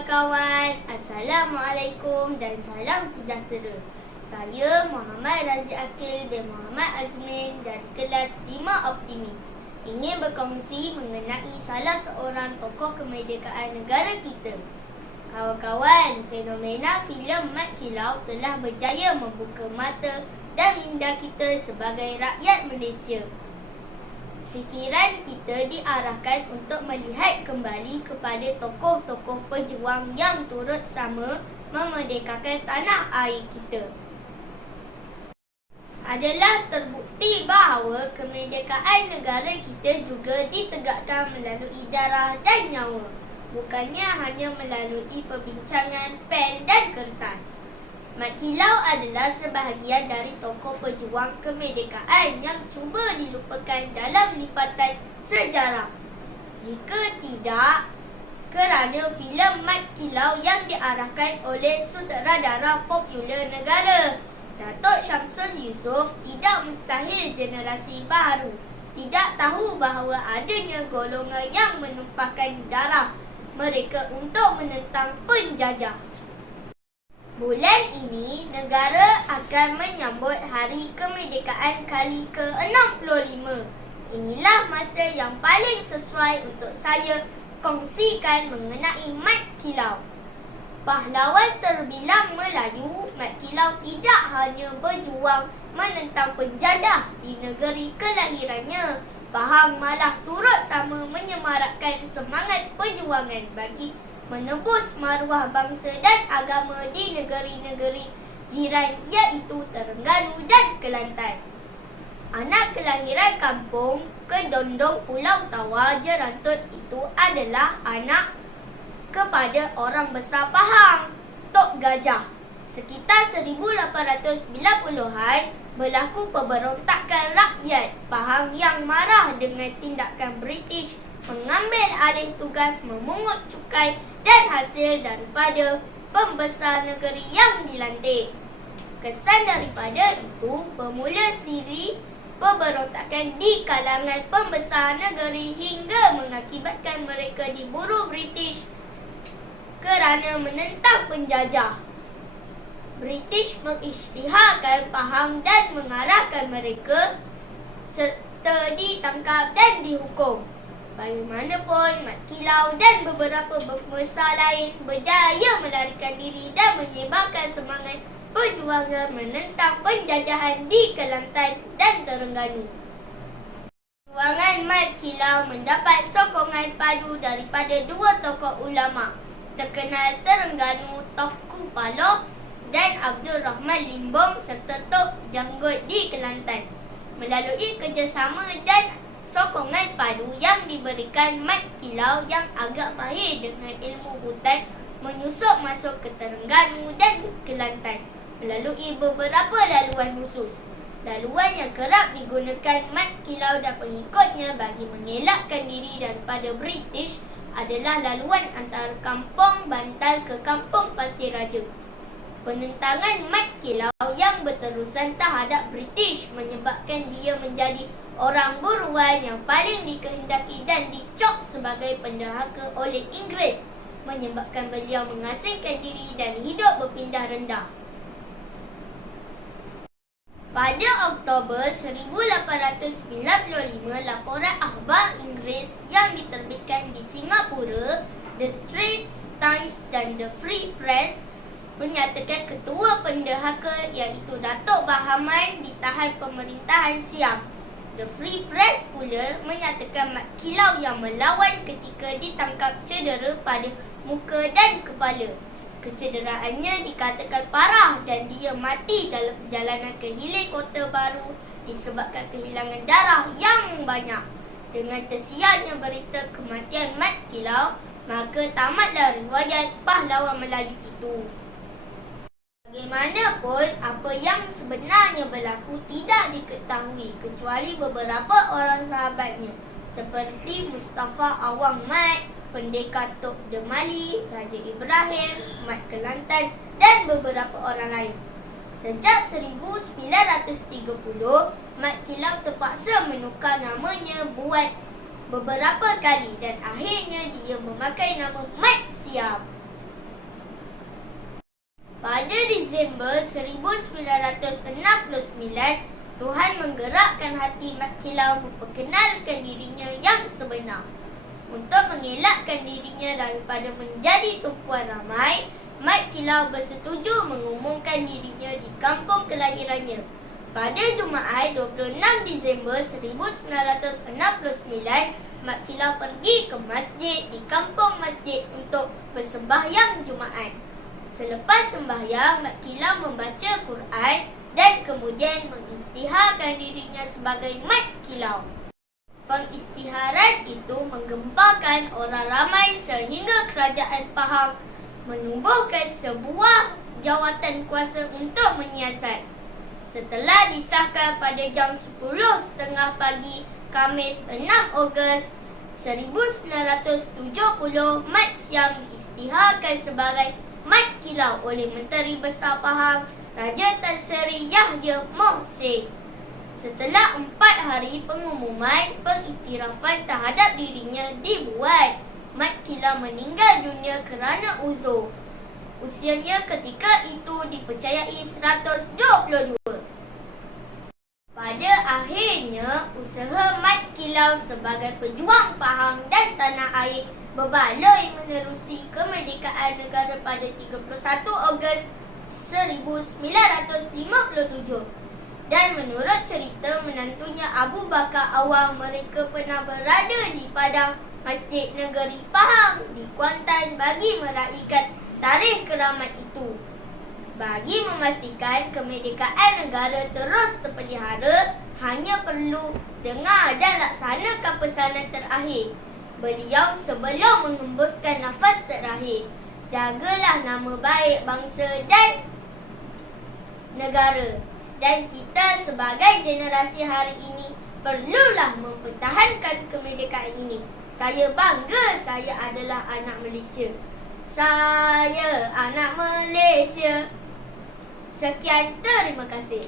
kawan-kawan, Assalamualaikum dan salam sejahtera. Saya Muhammad Razi Akil bin Muhammad Azmin dari kelas 5 Optimis. Ingin berkongsi mengenai salah seorang tokoh kemerdekaan negara kita. Kawan-kawan, fenomena filem Mat Kilau telah berjaya membuka mata dan minda kita sebagai rakyat Malaysia. Fikiran kita diarahkan untuk melihat kembali kepada tokoh-tokoh pejuang yang turut sama memerdekakan tanah air kita. Adalah terbukti bahawa kemerdekaan negara kita juga ditegakkan melalui darah dan nyawa, bukannya hanya melalui perbincangan pen dan kertas. Mat Kilau adalah sebahagian dari tokoh pejuang kemerdekaan yang cuba dilupakan dalam lipatan sejarah. Jika tidak kerana filem Mat Kilau yang diarahkan oleh sutradara popular negara, Datuk Shamsul Yusof, tidak mustahil generasi baru tidak tahu bahawa adanya golongan yang menumpahkan darah mereka untuk menentang penjajah. Bulan ini, negara akan menyambut Hari Kemerdekaan kali ke-65. Inilah masa yang paling sesuai untuk saya kongsikan mengenai Mat Kilau. Pahlawan terbilang Melayu, Mat Kilau tidak hanya berjuang menentang penjajah di negeri kelahirannya, bahang malah turut sama menyemarakkan semangat perjuangan bagi menebus maruah bangsa dan agama di negeri-negeri jiran iaitu Terengganu dan Kelantan. Anak kelahiran kampung Kedondong Pulau Tawar Jerantut itu adalah anak kepada orang besar Pahang, Tok Gajah. Sekitar 1890-an berlaku pemberontakan rakyat Pahang yang marah dengan tindakan British mengambil alih tugas memungut cukai dan hasil daripada pembesar negeri yang dilantik. Kesan daripada itu bermula siri pemberontakan di kalangan pembesar negeri hingga mengakibatkan mereka diburu British kerana menentang penjajah. British mengisytiharkan Pahang dan mengarahkan mereka serta ditangkap dan dihukum. Bagaimanapun, Mat Kilau dan beberapa pembesar lain berjaya melarikan diri dan menyebarkan semangat perjuangan menentang penjajahan di Kelantan dan Terengganu. Perjuangan Mat Kilau mendapat sokongan padu daripada dua tokoh ulama terkenal Terengganu, Toku Paloh dan Abdul Rahman Limbong serta Tok Janggut di Kelantan. Melalui kerjasama dan sokongan padu yang diberikan, Mat Kilau yang agak mahir dengan ilmu hutan menyusup masuk ke Terengganu dan Kelantan melalui beberapa laluan khusus. Laluan yang kerap digunakan Mat Kilau dan pengikutnya bagi mengelakkan diri daripada British adalah laluan antara Kampung Bantal ke Kampung Pasir Raja. Penentangan Mat Kilau yang berterusan terhadap British menyebabkan dia menjadi orang buruan yang paling dikehendaki dan dicop sebagai penderhaka oleh Inggeris, menyebabkan beliau mengasingkan diri dan hidup berpindah rendah. Pada Oktober 1895, laporan akhbar Inggeris yang diterbitkan di Singapura, The Straits Times dan The Free Press menyatakan ketua penderhaka iaitu Datuk Bahaman ditahan pemerintahan Siam. The Free Press pula menyatakan Mat Kilau yang melawan ketika ditangkap cedera pada muka dan kepala. Kecederaannya dikatakan parah dan dia mati dalam perjalanan ke Hilir Kota Baru disebabkan kehilangan darah yang banyak. Dengan tersiarnya berita kematian Mat Kilau, maka tamatlah riwayat pahlawan Melayu itu. Bagaimanapun, apa yang sebenarnya berlaku tidak diketahui kecuali beberapa orang sahabatnya seperti Mustafa Awang Mat, Pendekar Tok Demali, Raja Ibrahim, Mat Kelantan dan beberapa orang lain. Sejak 1930, Mat Kilau terpaksa menukar namanya buat beberapa kali dan akhirnya dia memakai nama Mat Siam. Pada Disember 1969, Tuhan menggerakkan hati Mat Kilau memperkenalkan dirinya yang sebenar. Untuk mengelakkan dirinya daripada menjadi tumpuan ramai, Mat Kilau bersetuju mengumumkan dirinya di kampung kelahirannya. Pada Jumaat 26 Disember 1969, Mat Kilau pergi ke masjid di kampung masjid untuk bersembahyang Jumaat. Selepas sembahyang, Mat Kilau membaca Quran dan kemudian mengisytiharkan dirinya sebagai Mat Kilau. Pengisytiharan itu menggemparkan orang ramai sehingga kerajaan Pahang menubuhkan sebuah jawatan kuasa untuk menyiasat. Setelah disahkan pada jam 10.30 pagi Khamis 6 Ogos 1970, Mat Siam diisytiharkan sebagai Mat Kilau oleh Menteri Besar Pahang Raja Tan Sri Yahya Mohsin. Setelah 4 hari pengumuman, pengiktirafan terhadap dirinya dibuat. Mat Kilau meninggal dunia kerana uzur. Usianya ketika itu dipercayai 122. Pada akhirnya, usaha Mat Kilau sebagai pejuang Pahang dan tanah air berbaloi menerusi kemerdekaan negara pada 31 Ogos 1957. Dan menurut cerita menantunya Abu Bakar Awang, mereka pernah berada di padang Masjid Negeri Pahang di Kuantan bagi meraihkan tarikh keramat itu. Bagi memastikan kemerdekaan negara terus terpelihara, hanya perlu dengar dan laksanakan pesanan terakhir beliau sebelum mengembuskan nafas terakhir. Jagalah nama baik bangsa dan negara. Dan kita sebagai generasi hari ini perlulah mempertahankan kemerdekaan ini. Saya bangga saya adalah anak Malaysia. Saya anak Malaysia. Sekian, terima kasih.